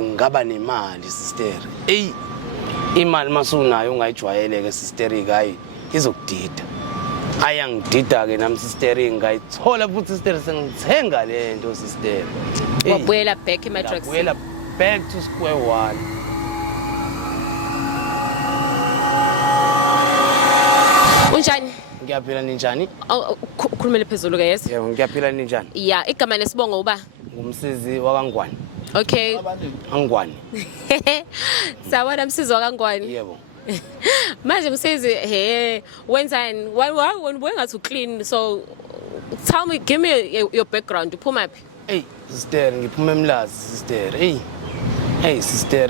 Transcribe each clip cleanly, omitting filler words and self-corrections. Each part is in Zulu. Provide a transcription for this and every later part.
ngaba nemali sister. Imali masunayo ungayijwayeleke sister hayi izokudida. Ayangidida ke nami sister ngayithola futhi sister sengithenga lento sister. Wabuyela back eMatrix. Wabuyela back to square one. Unjani? Ngiyaphila ninjani? Ukhulumele phezulu ke yes? Yebo ngiyaphila ninjani? Yeah, igama lesibongo uba Ngumsizi wakangwani. Okay. Angwani. Sawona Msizi wakangwani. Yebo. Manje Msizi wenzani? Why ngathi clean? So tell me, give me your background. Uphuma phi? Hey sister ngiphuma eMlazi sister. Hey sister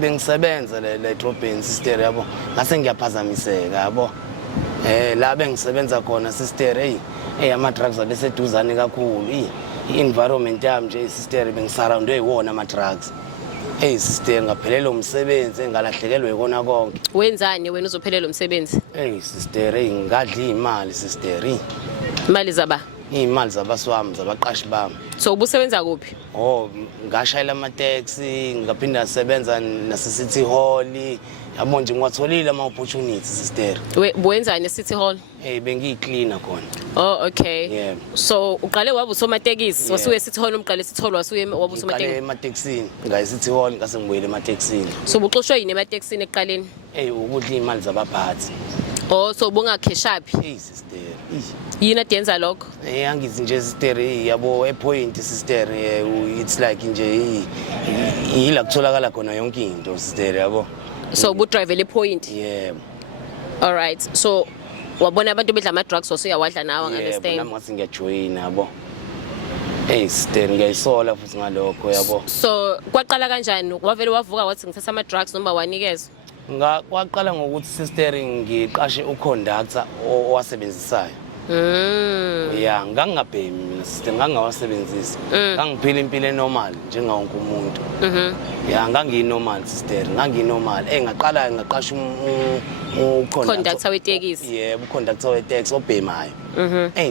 bengisebenza le drobheni sister yabo. Ngase ngiyaphazamiseka yabo. La bengisebenza khona sister ama drugs abeseduzane kakhulu. I-environment yami nje sister bengisurroundwe yiwona ama drugs. Sister ngaphelelwa umsebenzi engalahlekelwe yikona konke. Wenzani wena uzophelelwa umsebenzi? Sister ngadla imali sister. Imali zaba? Imali zabaswami zabaqashi bami. So ubusebenza kuphi? Ngashayela ama taxi ngaphinda sebenza nase City Hall. Yabo nje ngiwatholile ama opportunities sister. Wenzani eCity Hall? Bengicleaner khona. Oh okay. Yeah. So uqale waba usomatekisi wasuye eCity Hall umqale eCity Hall wasuye waba usomatekisi. Ngale ematekisini ngaye eCity Hall ngase ngibuyele ematekisini. So ubuxoshwe yini ematekisini eqaleni? Ukudla imali zabaphathi. So bungakheshapi? Sister. Yini adiyenza lokho? Angithi nje sister yabo ePoint sister it's like nje yila kutholakala khona yonke into sister yabo. So ubu drive lePoint? Yeah. All right. So wabona abantu bedla ama drugs uyawadla nawe understand? Yebo nami ngathi ngiyajoin yabo. Sister ngiyayisola futhi ngalokho yabo. So kwaqala kanjani? Wavele wavuka wathi ngithatha ama drugs noma wanikezwe? Kwaqala ngokuthi sister ngiqashe uconductor owasebenzisayo. Yeah, ngangabhemi mina sister ngangawasebenzisa. Ngangiphila impilo enormal njenga wonke umuntu. Yeah, nganginormal sister, nganginormal. Ngaqala ngaqasha uconductor wetekisi. Yebo, uconductor wetekisi obhemayo.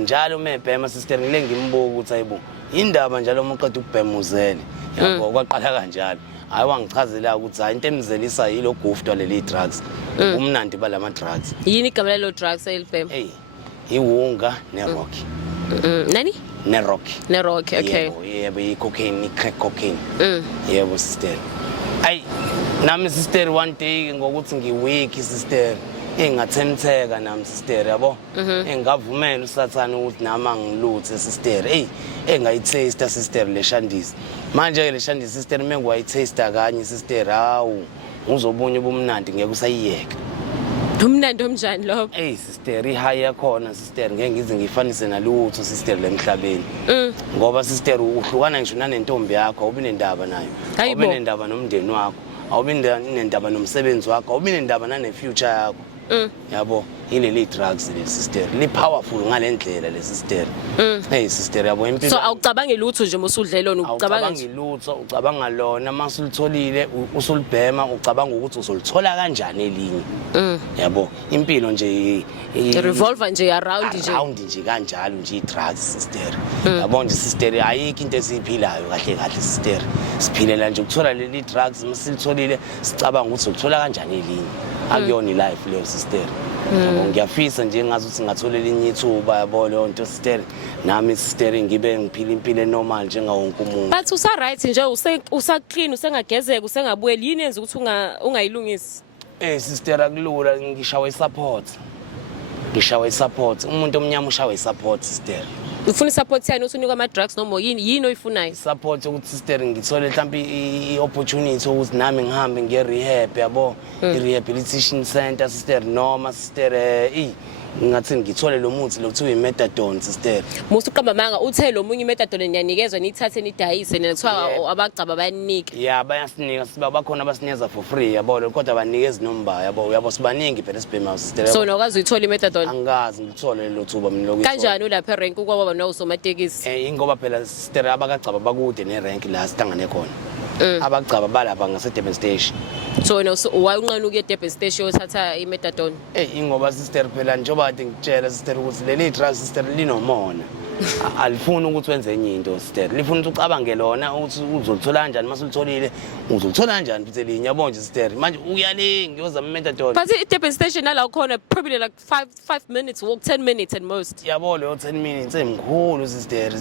Njalo mebhema sister ngile ngimbuka ukuthi ayibo indaba njalo uma uqeda ukubhema uzele. Yabo kwaqala kanjalo. Hayi wangichazela ukuthi hayi into emzelisa yilo guftwa leli drugs. Umnandi balama drugs. Yini igama lelo drugs elibhema? Iwunga nerocky. Nani? Nerocky. Nerocky, okay. Yebo, i-cocaine, i-crack cocaine. Yebo sister. Nami sister one day ngokuthi ngiweak sister. Ngathemtheka nami sister yabo. Ngavumela usathana ukuthi nama ngiluthe sister. Ngayitaste sister le shandisi. Manje le shandisi sister mengwayitaste kanye sister hawu ngizobunye ubumnandi ngeke usayiyeka. Umnandi omjani lo? Sister ihigh yakhona sister ngeke ngize ngifanise nalutho sister lemhlabeni. Ngoba sister uhlukana ngisho nanentombi yakho awubi nendaba nayo. Awubi nendaba nomndeni wakho. Awubi nendaba nomsebenzi wakho. Awubi nendaba nane future yakho. Yabo ileli drugs le sister li powerful ngalendlela le sister. Sister yabo impilo. So awucabange lutho nje musudlelona ucabanga nje. Awucabangi lutho ucabanga lona masulitholile usulibhema ucabanga ukuthi uzolithola kanjani elinye. Yabo impilo nje revolver nje around nje kanjalo nje i-drugs sister. Yabo nje sister ayikho into esiphilayo kahle kahle sister. Siphilela nje ukuthola leli drugs masilitholile sicabanga ukuthi uzolithola kanjani elinye. Akuyona life leyo sister. Yabo ngiyafisa nje ngazi ukuthi ngathola elinye ithuba yabo leyo nto sister. Nami sister ngibe ngiphila impilo normal njenga wonke umuntu. But usa right nje usa clean usengagezeka usengabuyeli yini yenza ukuthi ungayilungisi? Sister akulula ngishawa i-support. Ngishawa i-support. Umuntu omnyama ushawa i-support sister. Ufuna i-support yani usunika ama drugs noma yini oyifunayo? Support ukuthi sister ngithole mhlawumbe i-opportunity ukuthi nami ngihambe nge-rehab yabo. I-rehabilitation center sister noma sister ngathi ngithole lo muthi lo kuthiwa i-methadone sister. Musu uqamba manga uthe lo munye i-methadone niyanikezwa nithathe nidayise nokuthiwa abagcaba bayanika. Yeah, bayasinika siba bakhona abasinikeza for free yabo kodwa banikeza nomba yabo sibaningi phela sibhema sister. So nokwazi uyithola i-methadone? Angazi ngithole lo thuba mina lokho. Kanjani ulapha erank ukwaba nosomatekisi? Ingoba phela sister abakagcaba bakude nerank la sihlangane khona. Abagcaba balapha ngase-Durban Station. So wena wayunqena ukuya eDurban Station uthatha i-methadone? Ingoba sister phela njengoba kade ngitshela sister ukuthi leli drugs sister linomona. alifuni ukuthi wenze enye into sister lifuna ukuthi ucabange lona ukuthi uzolithola kanjani mase ulitholile uzolithola kanjani futhi elinye yabo nje sister manje uyalingi ngiyozama imetadone but i-Durban station nala ukhona probably like 5 minutes walk 10 minutes at most yabo leyo 10 minutes emkhulu sister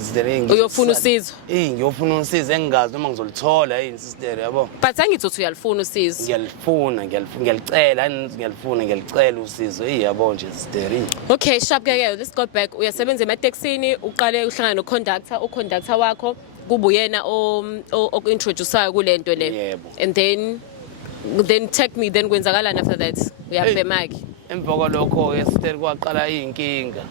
uyofuna usizo ngiyofuna usizo engingazi noma ngizolithola yini sister yabo but angithi uyalifuna usizo ngiyalifuna usizo yabo nje sister okay sharp ke let's go back uyasebenza emateksini uqale uhlangana no-conductor wakho kube uyena o-introduceayo kule nto le and then take me then kwenzakalani after that uyabhema-ke emva kwalokho-ke sister kwaqala iy'nkinga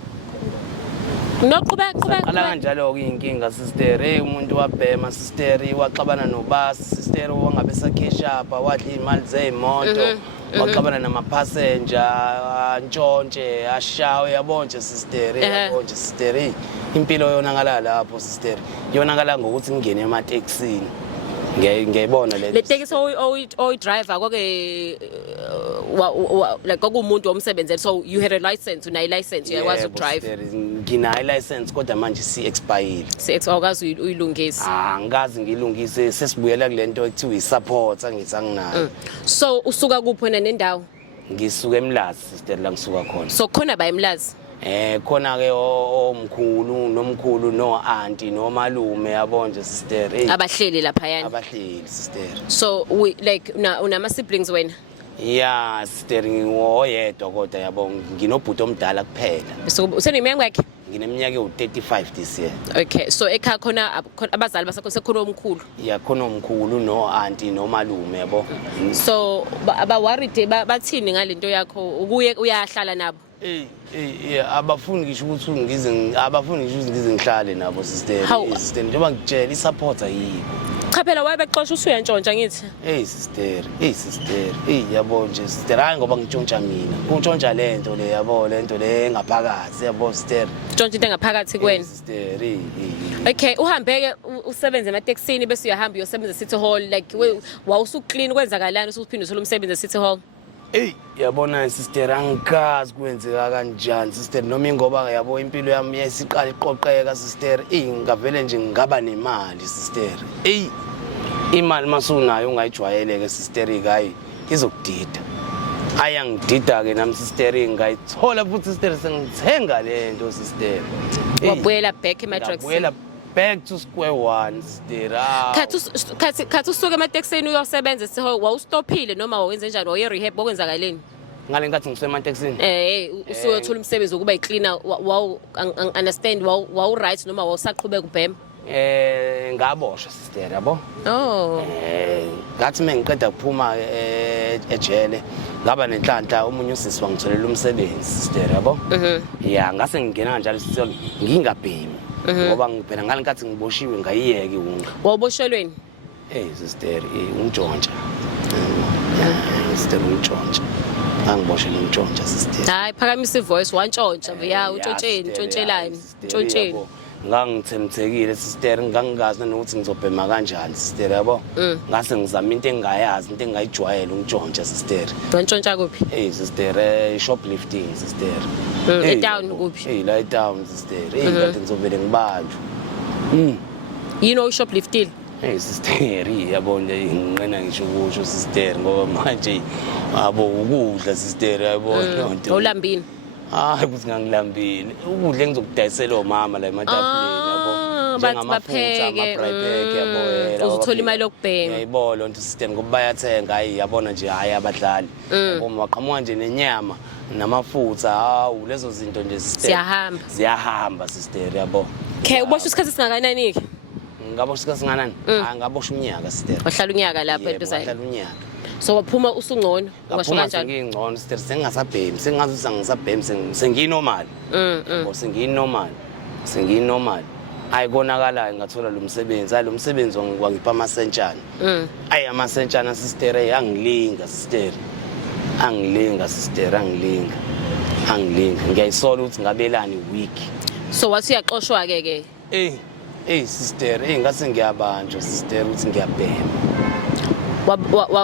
noqhubeka kanjalo-ke iy'nkinga sister umuntu wabhema sister waxabana nobasi sister wangabe sakheshapha wadla iy'mali zey'moto waxabana namaphasenja antshontshe ashawe yabo nje sister yabo nje sister impilo yonakala lapho sister yonakala ngokuthi ngingene emateksini ngiyayibona le tekisi oyi-driver kwake like kwakuwumuntu omsebenzeli so you had a license unayo i-license uyakwazi ukudrive nginayo i-license kodwa manje si-expayile awukazi uyilungise angikazi ngiyilungise sesibuyela kule nto ekuthiwa i-support angithi anginayo so usuka kuphi wena nendawo ngisuka eMlazi sister la ngisuka khona so khona ba eMlazi khona-ke nomkhulu no-anti nomalume yabo nje sister abahleli laphayana abahleli sister so like unama-siblings wena ya sister ngiwoyedwa kodwa yabo nginobhuti omdala kuphela so useneminyaka yakhe ngineminyaka ewu-35 this year okay so ekhaya khona abazali basakho sekhona omkhulu ya khona omkhulu no-anti nomalume yabo so abawaride bathini ngale nto yakho uyahlala nabo abafuni ngisho ukuthi ngize ngihlale nabo sister sister njengoba ngitshela i-support ayikho cha phela wayebexosha usuyantshontsha ngithi sister yabo nje sister hayi ngoba ngitshontsha mina kuntshontsha lento le yabo lento le engaphakathi yabo sister ntshontsha into engaphakathi kwena sister okay uhambe-ke usebenze emateksini bese uyahamba uyosebenza e-City Hall like wawusuclean kwenzakalani usuphinde uthole umsebenzi e-City Hall yabona sister angikazi kwenzeka kanjani sister noma ingoba yabo impilo yami yayisiqala iqoqeka sister ngavele nje ngaba nemali sister imali masunayo ungayijwayeleke sister hayi izokudida ayangidida-ke nami sister ngayithola futhi sister sengithenga le nto sister wabuyela back emateksini back to square one sister khathi usuke emateksini uyosebenza siho wawustophile noma wawenze njani waye-rehab okwenzakaleni ngale nkathi ngisemateksini usuyothola umsebenzi wokuba yi-cleaner understand wawu-right noma wawusaqhubeka ubhema ngaboshwa sister yabo ngathi mengiqeda kuphuma ejele ngaba nenhlanhla omunye usisi wangitholela umsebenzi sister yabo ya ngase ngingena kanjalo sister ngingabhemi ngoba phela ngale nkathi ngiboshiwe ngayiyeke unga wawuboshelweni sister umntshontsha sister umntshontsha angiboshela umntshontsha sister hayi phakamisa ivoice wantshontsha ya untshontshelani ntshontsheleni ngangithemthekile sister ngangingazi nokuthi ngizobhema kanjani sister yabo ngase ngizama into engingayazi into engingayijwayela umntshontsha sister wantshontsha kuphi sister shoplifting sister etown kuphi la etown sister kade ngizovele ngibanjwe yini owushopliftile sister yabona nginqena ngisho ukusho sister ngoba manje abo ukudla sister yabona olambini hayi ukuthi ngangilambile ukudla engizokudayisela omama la ematafuleni yabo njengamafutha ama-bripek yabo uzothola imali yokubhema yayibona nto sister ngoba bayathenga hayi yabona nje hayi abadlali uma waqhamuka nje nenyama namafutha hawu lezo zinto nje sister ziyahamba sister yabo okay uboshwe isikhathi singakanani-ke ngaboshwa isikhathi singanani ngaboshwa unyaka sister wahlala unyaka lapho entuzane wahlala unyaka so waphuma usungcono ungasho kanjani ngingcono sister sengingasabhemi sengazi angisabhemi sengiyinormal sengiyinormal ayikonakalayo ngathola lo msebenzi lo msebenzi wangipha amasentshana amasentshana sister angilinga sister ngiyayisola ukuthi ngabelani week so wathi uyaxoshwa-ke sister ngase ngiyabanjwa sister ukuthi ngiyabhema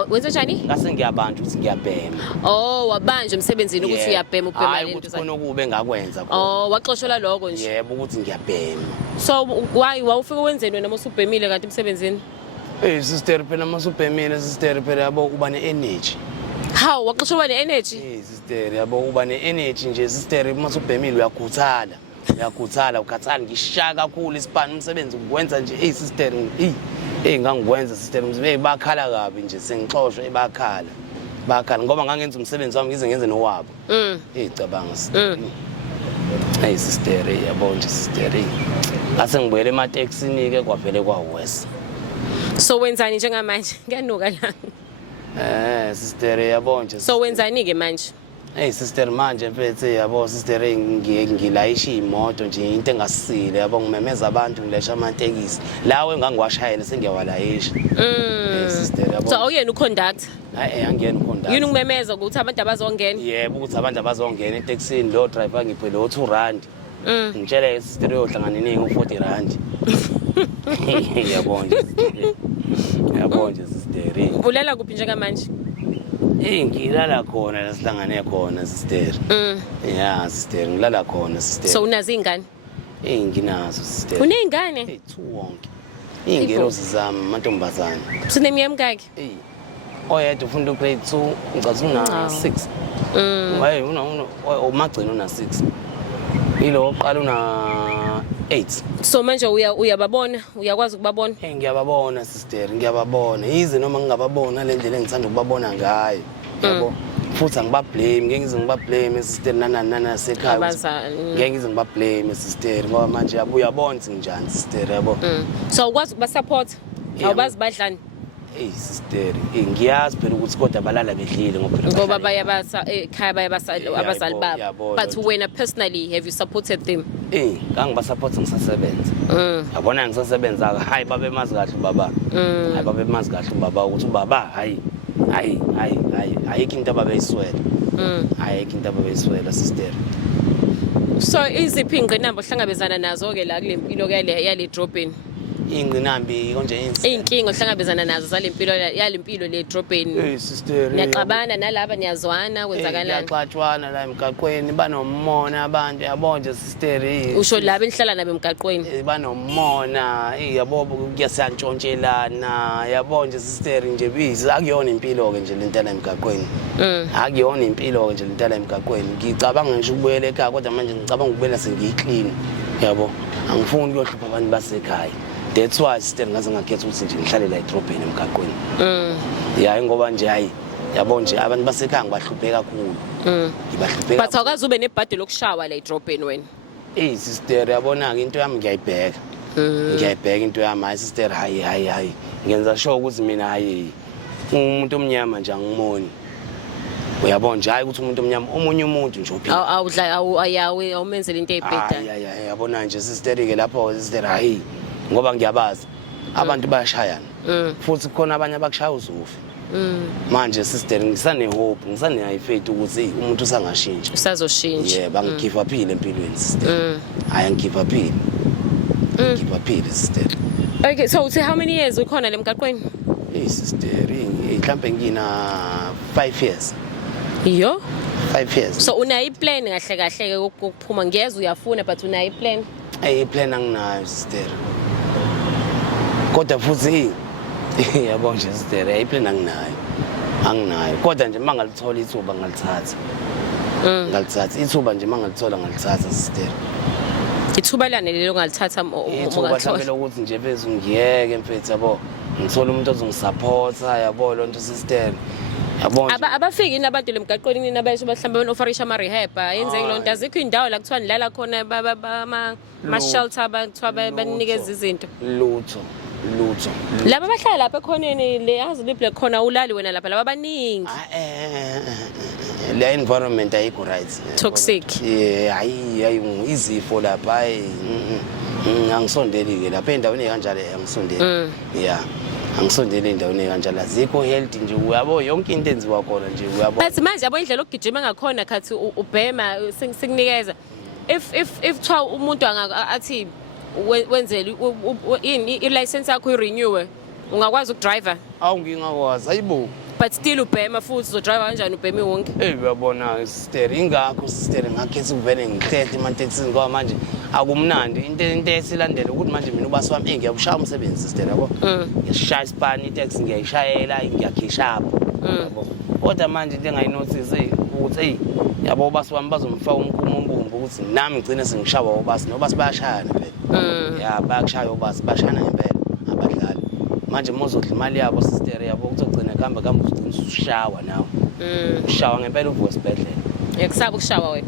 wenza njani? Ngase ngiyabanjwa ukuthi ngiyabhema. Oh, wabanjwa emsebenzini ukuthi uyabhema ubhema hayi lento. ukuthi khona ukube engakwenza khona. Oh, waxoshela lokho nje. Yebo ukuthi ngiyabhema. So why wawufika wenzeni wena mosubhemile kanti emsebenzini? Sister phela masubhemile sister phela yabo uba ne-energy. How waxoshwa ne-energy? Sister yabo uba ne-energy nje sister masubhemile uyakhuthala. Uyakhuthala ukhathali ngishaya kakhulu isipani umsebenzi ukwenza nje sister ngangikwenza sister bakhala kabi nje sengixoshwe bakhala ngoba ngangenza umsebenzi wami ngize ngenze nowabo cabanga sister sister yabo nje sister ngase ngibuyele emateksini ke kwavele kwawesa. So wenzani njengamanje kuyanuka la? Sister yabo nje. So wenzani ke manje? Sister manje mfethu yabo sister ngilayisha imoto nje into engasile yabo ngimemeza abantu ngilesha amatekisi lawe engangiwashayela sengiyawalayisha. Sister yabo. So awuyena uconductor? Angiyena uconductor. Yini ngimemeza ukuthi abantu abazongena? Yebo ukuthi abantu abazongena eTexini lo driver ngiphele u2 rand. Ngitshela sister uyohlangana iningi u40 rand. Yabo nje. Yabo nje sister. Ubulela kuphi njengamanje? Ngilala khona la sihlangane khona sister. Yeah sister ngilala khona sister. So unazo ingane? Nginazo sister. Unezingane? 2 wonke. Ingelosi zami amantombazane. Sineminyaka mingaki? Oyedwa ufunda grade 2 ngicathu una 6. Hayi umagcina una 6. Yilo oqala una 8. So manje uyababona uyakwazi ukubabona? Ngiyababona sister ngiyababona yize noma ngingababona le ndlela engithanda ukubabona ngayo yabo futhi angibablame ngeke ngize ngibablame sister nana sekhaya ngeke ngize ngibablame sister ngoba manje uyabona njani sister yabo. So ukwazi ukubasupport awubazi badlani? Sister ngiyazi phela ukuthi kodwa balala bedlile ngoba bayabasa ekhaya bayabasa abazali babo. But wena personally have you supported them? Ngangibasupport ngisasebenza. Yabona ngisasebenza hayi babe mazi kahle baba. Hayi babe mazi kahle baba ukuthi ubaba hayi ayikho into ababeyiswela. Ayikho into ababeyiswela sister. So iziphi ingqinamba ohlangabezana nazo ke la kule mpilo yale dropini? Ingqinambi konje inkingo ohlangabezana nazo zalempilo yalempilo le dropini. Sister niyaxabana nalaba niyazwana kwenzakalani? Niyaxatshwana la emgaqweni banomona abantu yabonje sister. Usho laba enihlala nabo emgaqweni? Banomona yabo kuyasantshontshelana yabonje sister nje bizi akuyona impilo ke nje lentela emgaqweni. Akuyona impilo ke nje lentela emgaqweni. Ngicabanga ngisho ukubuyela ekhaya kodwa manje ngicabanga ukubuyela sengiyiclean yabo. Angifuni ukuyohlupha abantu basekhaya. That's why sister ngaze ngakhetha ukuthi nje ngihlale la edrobheni emgaqweni. Yeah ngoba nje hayi yabo nje abantu basekhaya ngibahlupheka kakhulu. Ngibahlupheka. But awukazi ube nebhadi lokushawa la edrobheni wena? Sister yabona ke into yami ngiyayibheka. Ngiyayibheka into yami hayi sister hayi. Ngenza sure ukuthi mina hayi umuntu omnyama nje angimoni. Uyabona nje hayi ukuthi umuntu omnyama omunye umuntu nje uphila. Awumenzele into eyibheda. Yabona nje sister ke lapho sister hayi ngoba ngiyabazi abantu bayashayana futhi khona abanye abakushaya uzufi. Manje sister ngisane hope ngisane faith ukuthi umuntu usangashintsha usazoshintsha. Yebo angigive uphile empilweni sister. Hayi angigive uphile. Give uphile sister. Okay, so how many years ukhona lemgaqweni? Sister mhlambe ngina 5 years. Yo 5 years. So unayi plan kahle kahle ukuphuma ngiyeza uyafuna but unayi plan? Plan anginayo sister. Kodwa futhi yabo nje sister plan anginayo kodwa nje mangalithola ithuba ngalithatha. Ngalithatha ithuba nje mangalithola ngalithatha sister. Ithuba lana lelo ngalithatha ithuba mhlawumbe ukuthi nje phezulu ngiyeke mfethu yabo ngithola umuntu ozongisupporta yabo lonto sister. Yabo abafiki nabantu lemgaqweni nina bayisho mhlawumbe benofarisha ama rehab yenzeke lonto azikho indawo la kuthiwa nilala khona ama shelter abathwa banikeza izinto lutho. Laba bahlala lapha ekhoneni le yazi lible khona ulali wena lapha laba abaningi. Le environment ayikho right. Toxic. Hayi izifo lapha hayi angisondeli ke lapha endaweni ekanjalo angisondeli. Yeah. Angisondeli endaweni ekanjalo azikho healthy nje uyabo yonke into enziwa khona nje uyabo. But manje yabo indlela okugijima ngakhona khathi ubhema sikunikeza if twa umuntu athi wenzele i license yakho irenewe ungakwazi ukudriver awu ngingakwazi hayibo but still ubhema futhi uzodriver kanjani ubhema iwonke uyabona sister ingakho sister ngakhetha ukuvele ngithethe emateksini ngoba manje akumnandi into esilandela ukuthi manje mina ubasi wami ngiyabushaya umsebenzi sister yabo ngishaya isipani itaxi ngiyayishayela ngiyakhishapha yabo kodwa manje into engayinotice ukuthi yabo ubasi wami bazomfaka umkhumumbumbu ukuthi nami ngicine sengishaba ubasi nobasi bayashayana phela ya bayashaya ubasi bashana ngempela abadlali manje mozodla imali yabo sister yabo kuzogcina kuhamba ugcina ushawa nawe ushawa ngempela uvuka esibhedlela yakusaba ukushawa wena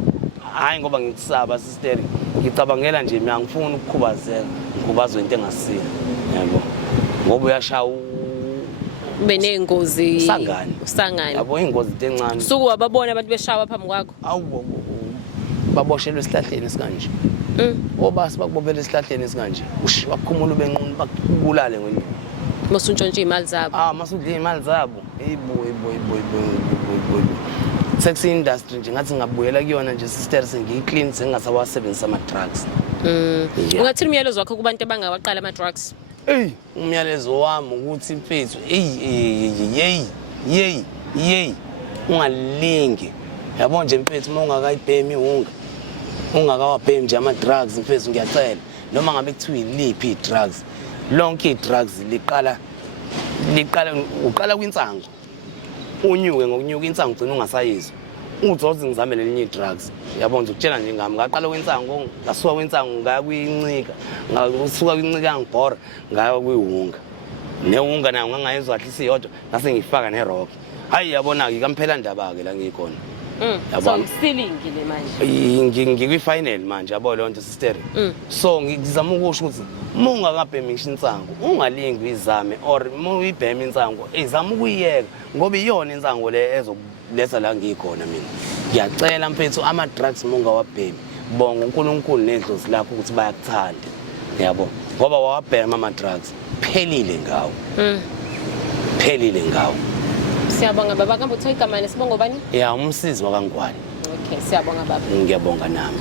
hayi ngoba ngikusaba sister ngicabangela nje mina ngifuna ukukhubazeka ngikubazwe into engasile yabo ngoba uyashaya benengozi usangani yabo ingozi into encane suku wababona abantu beshawa phambi kwakho awu baboshelwe esihlahleni esikanje obasi bakubopela esihlahleni esikanje wakukhumula benqunu bakubulale ngonyoni masuntshontshe imali zabo masudle imali zabo yibo taxi industry nje ngathi ngabuyela kuyona nje sister sengiyiclean sengasawasebenzisa ama drugs ungathini umyalezo wakho kubantu abangawaqala ama drugs umyalezo wami ukuthi mfethu hey ungalingi yabo nje mfethu uma ungakayibhemi ungakawabhemi nje ama drugs mfethu ngiyacela noma ngabe kuthiwa iliphi drugs lonke drugs uqala kwinsango unyuke ngokunyuka insango ugcina ungasayizwa uzothi ngizame lelinye drugs yabo nje ukutshela nje ngami ngaqala kwinsango ngasuka kwinsango ngaya kwincika ngasuka kwincika ngibhora ngaya kwiwunga newunga nayo ngangayizwa kahle isiyodwa ngase ngifaka nerock hayi yabona ke kamphela ndaba ke la ngikhona so ngisilingi le manje ngikwi final manje yabo lonto sister so ngizama ukusho ukuthi munga ngabhemi insango ungalingi uyizame or muyibhema insango izama ukuyiyeka ngoba iyona insango le ezokuletha la ngikhona mina ngiyacela mfethu ama drugs munga wabhemi bonga uNkulunkulu nedlozi lakho ukuthi bayakuthanda yabo ngoba wawabhema ama drugs phelile ngawo siyabonga baba kambe uthe igama lesibongo bani umsizi wakangwane okay siyabonga baba ngiyabonga nami